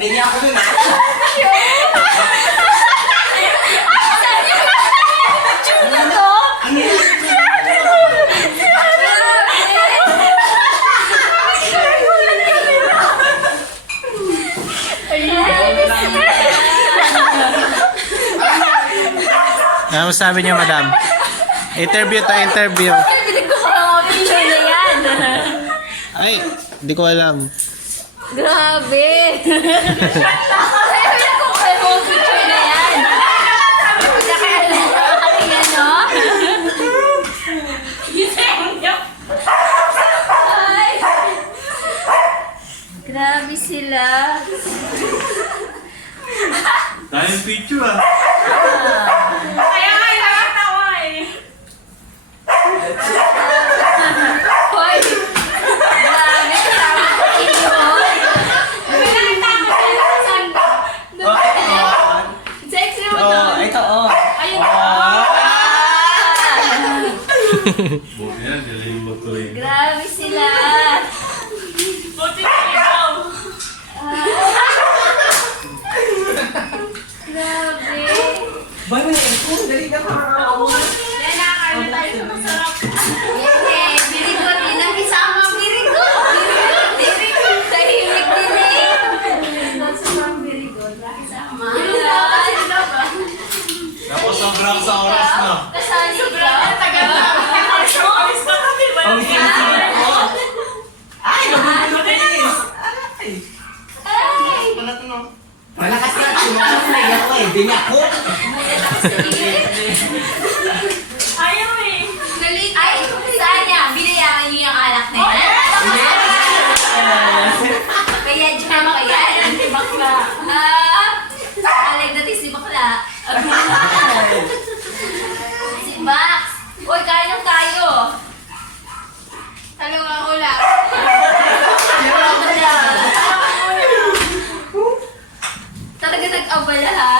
Sabi niya ako nun ah. Ano sabi niyo, madam? Interview to interview. Binig ko pa ang picture na yan. Ay, hindi ko alam. Grabe. Binig ko pa ang picture na yan. Nakatingin, no? Ay. Grabe sila. Dahil picture ah. Kaya nga, nakatawa eh. Hoy. Grabe. Grabe ko inyo. Sexy mo to. Ito oh. Ayun. Buti yan, galing magtuloy. Grabe sila. Buti na ikaw. Grabe. Ba't mo na ito? Dali na makakauwi. Yan, nakakain na tayo sa masarap. Yay! Very good. Yun ang isama. Very good. Very good. Tahimik din eh. Sobrang very good. Nakisama. Tapos sobrang sa oras na. Kasali ka. Tagal na. Alis na kami. Ang sinisilip ko. Ay, mabilis. Ay! Wala to no. Malakas na. Tumakas na ako eh. Binako. Ayaw eh. Ay! Saan niya? Binayaran niyo yung alak na yan? Kaya dyan ba yan? Si Bakla. Alag natin si Bakla. Si Max. Uy, kain lang tayo. Talong ang ula. Talaga nag-abala ha?